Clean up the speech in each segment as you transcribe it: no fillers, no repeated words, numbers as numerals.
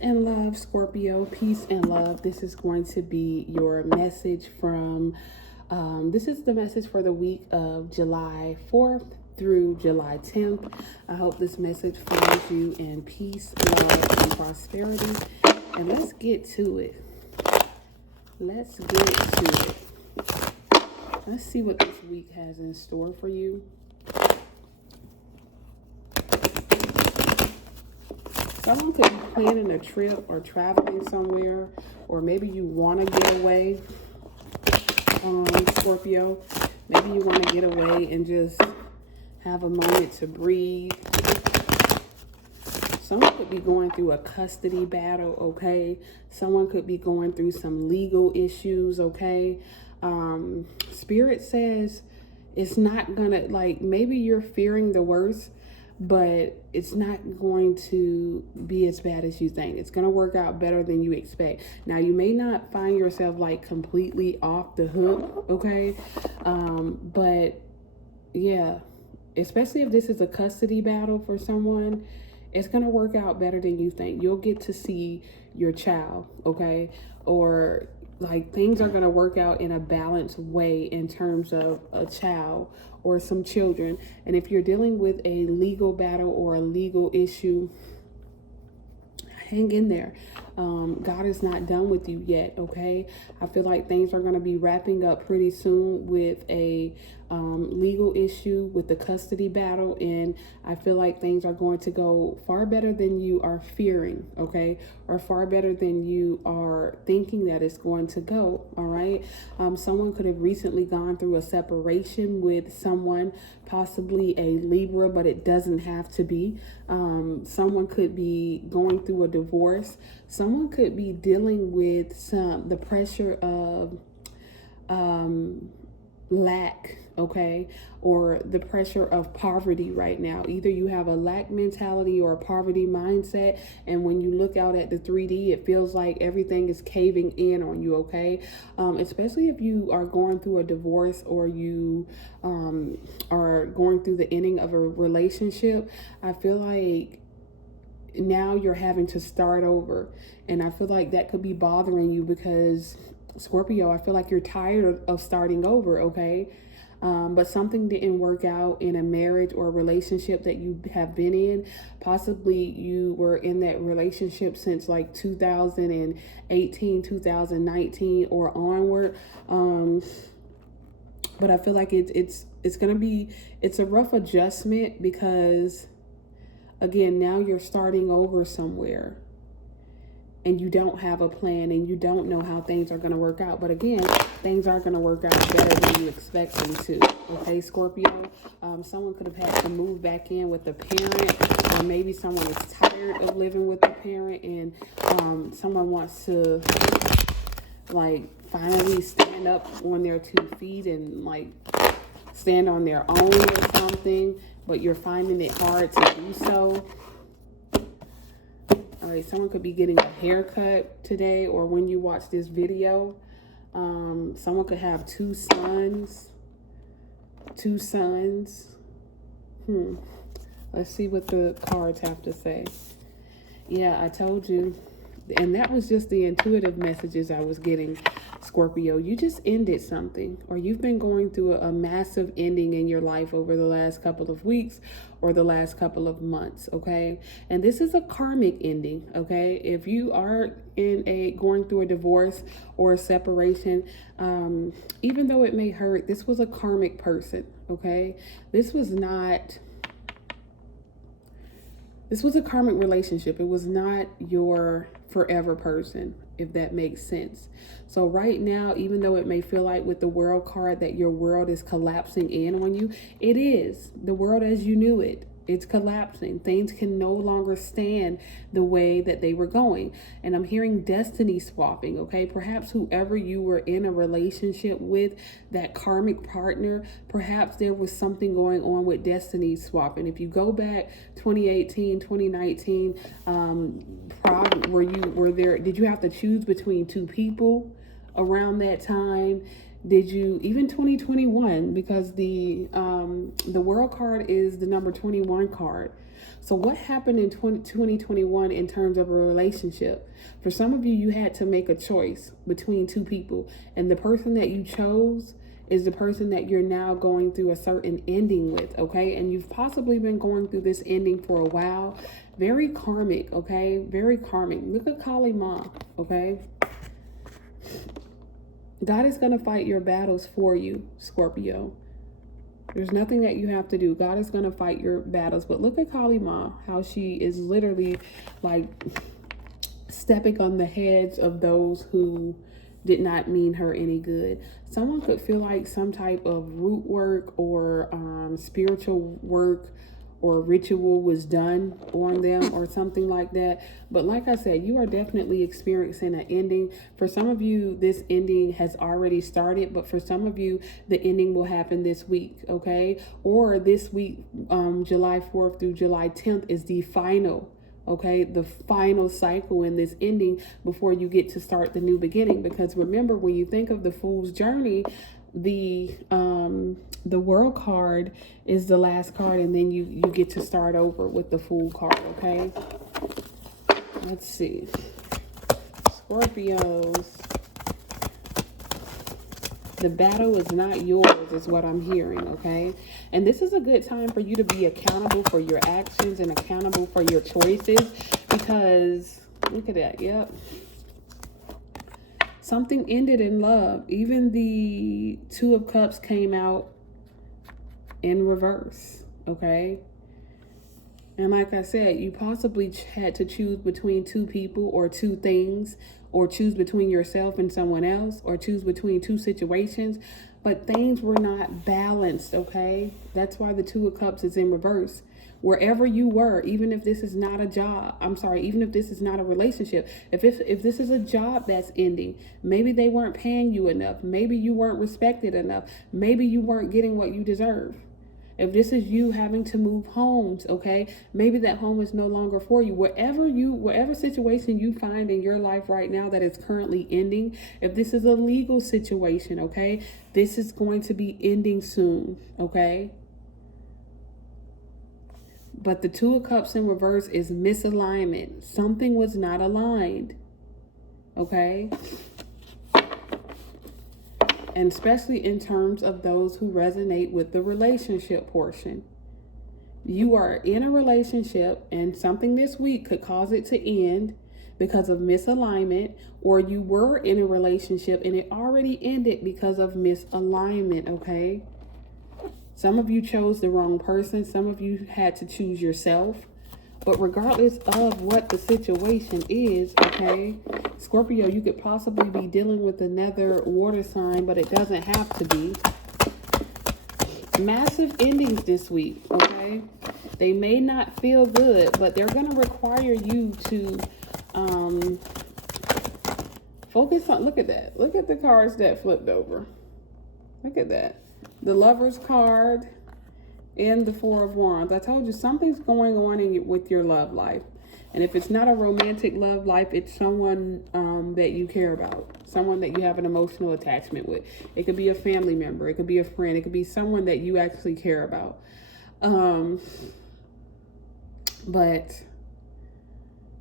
and love, Scorpio. Peace and love. This is going to be your message from, this is the message for the week of July 4th through July 10th. I hope this message finds you in peace, love, and prosperity. And let's get to it. Let's get to it. Let's see what this week has in store for you. Someone could be planning a trip or traveling somewhere, or maybe you want to get away, Scorpio. Maybe you want to get away and just have a moment to breathe. Someone could be going through a custody battle, okay? Someone could be going through some legal issues, okay? Spirit says it's not gonna, like, maybe you're fearing the worst, but it's not going to be as bad as you think. It's going to work out better than you expect. Now, you may not find yourself like completely off the hook, okay? But yeah, especially if this is a custody battle for someone, it's going to work out better than you think. You'll get to see your child, okay? Or like things are going to work out in a balanced way in terms of a child or some children. And if you're dealing with a legal battle or a legal issue, hang in there. God is not done with you yet, okay? I feel like things are going to be wrapping up pretty soon with a legal issue, with the custody battle, and I feel like things are going to go far better than you are fearing, okay? Or far better than you are thinking that it's going to go, all right? Someone could have recently gone through a separation with someone, possibly a Libra, but it doesn't have to be. Someone could be going through a divorce. Someone could be dealing with the pressure of lack, okay, or the pressure of poverty right now. Either you have a lack mentality or a poverty mindset, and when you look out at the 3D, it feels like everything is caving in on you, okay? Especially if you are going through a divorce or you are going through the ending of a relationship. I feel like now you're having to start over, and I feel like that could be bothering you because Scorpio, I feel like you're tired of starting over, okay? But something didn't work out in a marriage or a relationship that you have been in. Possibly you were in that relationship since like 2018, 2019 or onward. But I feel like it's a rough adjustment because, again, now you're starting over somewhere and you don't have a plan and you don't know how things are going to work out. But again, things are going to work out better than you expect them to. Okay, Scorpio? Someone could have had to move back in with a parent, or maybe someone is tired of living with a parent and someone wants to like finally stand up on their 2 feet and like stand on their own or something, but you're finding it hard to do so. All right, someone could be getting a haircut today, or when you watch this video, someone could have two sons. Let's see what the cards have to say. Yeah, I told you. And that was just the intuitive messages I was getting, Scorpio. You just ended something, or you've been going through a massive ending in your life over the last couple of weeks or the last couple of months, okay? And this is a karmic ending, okay? If you are going through a divorce or a separation, even though it may hurt, this was a karmic person, okay? This was a karmic relationship. It was not your forever person, if that makes sense. So right now, even though it may feel like with the world card that your world is collapsing in on you, it is. The world as you knew it, it's collapsing. Things can no longer stand the way that they were going. And I'm hearing destiny swapping, okay? Perhaps whoever you were in a relationship with, that karmic partner, perhaps there was something going on with destiny swapping. If you go back 2018, 2019, did you have to choose between two people around that time? Did you, even 2021, because the world card is the number 21 card. So what happened in 2021 in terms of a relationship? For some of you, you had to make a choice between two people, and the person that you chose is the person that you're now going through a certain ending with, okay? And you've possibly been going through this ending for a while. Very karmic, okay? Very karmic. Look at Kali Ma, okay? God is going to fight your battles for you, Scorpio. There's nothing that you have to do. God is going to fight your battles. But look at Kali Ma, how she is literally like stepping on the heads of those who did not mean her any good. Someone could feel like some type of root work or spiritual work or ritual was done on them or something like that. But like I said, you are definitely experiencing an ending. For some of you, this ending has already started, but for some of you, the ending will happen this week, okay? Or this week, July 4th through July 10th is the final, okay, the final cycle in this ending before you get to start the new beginning. Because remember, when you think of the Fool's Journey, the World card is the last card, and then you get to start over with the Fool card, okay? Let's see. Scorpios. The battle is not yours, is what I'm hearing, okay? And this is a good time for you to be accountable for your actions and accountable for your choices, because look at that, yep. Something ended in love. Even the Two of Cups came out in reverse, okay? And like I said, you possibly had to choose between two people or two things, or choose between yourself and someone else, or choose between two situations, but things were not balanced, okay? That's why the Two of Cups is in reverse. Wherever you were, even if this is not a job, even if this is not a relationship, if this is a job that's ending, maybe they weren't paying you enough, maybe you weren't respected enough, maybe you weren't getting what you deserve. If this is you having to move homes, okay, maybe that home is no longer for you. Whatever situation you find in your life right now that is currently ending, if this is a legal situation, okay, this is going to be ending soon, okay? But the Two of Cups in reverse is misalignment. Something was not aligned, okay? And especially in terms of those who resonate with the relationship portion. You are in a relationship and something this week could cause it to end because of misalignment, or you were in a relationship and it already ended because of misalignment, okay? Some of you chose the wrong person. Some of you had to choose yourself. But regardless of what the situation is, okay, Scorpio, you could possibly be dealing with another water sign, but it doesn't have to be. Massive endings this week, okay? They may not feel good, but they're going to require you to focus on, look at that. Look at the cards that flipped over. Look at that. The Lover's card and the Four of Wands. I told you something's going on with your love life. And if it's not a romantic love life, it's someone that you care about. Someone that you have an emotional attachment with. It could be a family member. It could be a friend. It could be someone that you actually care about. But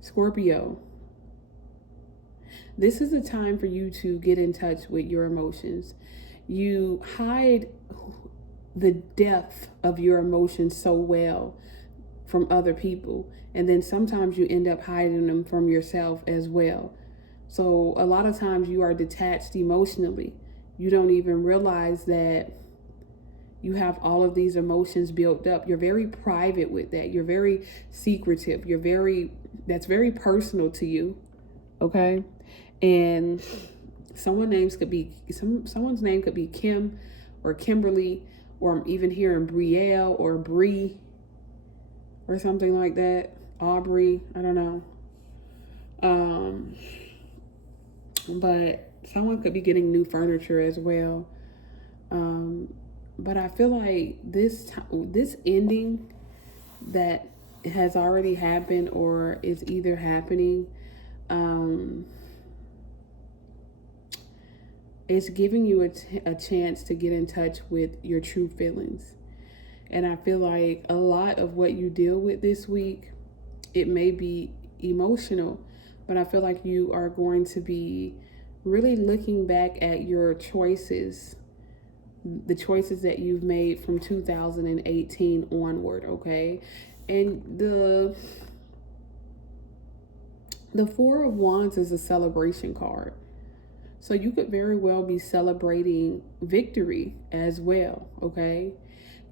Scorpio, this is a time for you to get in touch with your emotions. You hide the depth of your emotions so well from other people, and then sometimes you end up hiding them from yourself as well. So a lot of times you are detached emotionally. You don't even realize that you have all of these emotions built up. You're very private with that. You're very secretive. That's very personal to you, okay? And someone's name could be Kim or Kimberly, or I'm even hearing Brielle or Bree or something like that. Aubrey, I don't know. But someone could be getting new furniture as well. But I feel like this ending that has already happened or is either happening, it's giving you a chance to get in touch with your true feelings. And I feel like a lot of what you deal with this week, it may be emotional, but I feel like you are going to be really looking back at your choices, the choices that you've made from 2018 onward, okay? And the Four of Wands is a celebration card. So you could very well be celebrating victory as well, okay?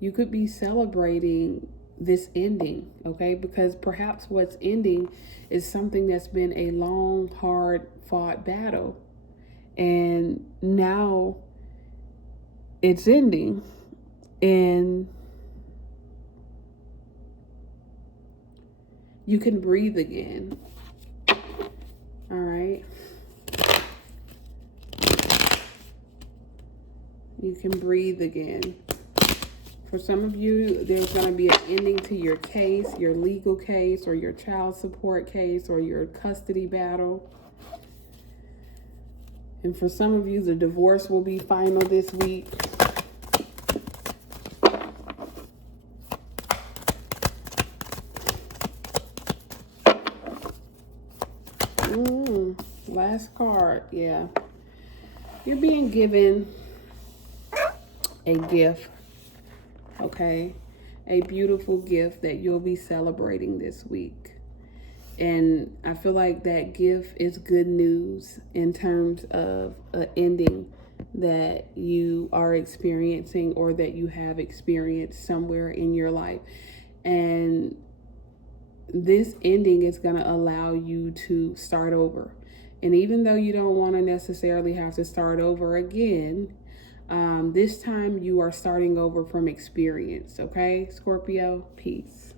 You could be celebrating this ending, okay? Because perhaps what's ending is something that's been a long, hard fought battle. And now it's ending. And you can breathe again. All right. You can breathe again. For some of you, there's going to be an ending to your case, your legal case, or your child support case, or your custody battle. And for some of you, the divorce will be final this week. Last card, yeah. You're being given a gift, okay? A beautiful gift that you'll be celebrating this week. And I feel like that gift is good news in terms of an ending that you are experiencing or that you have experienced somewhere in your life. And this ending is going to allow you to start over. And even though you don't want to necessarily have to start over again, this time you are starting over from experience. Okay, Scorpio, peace.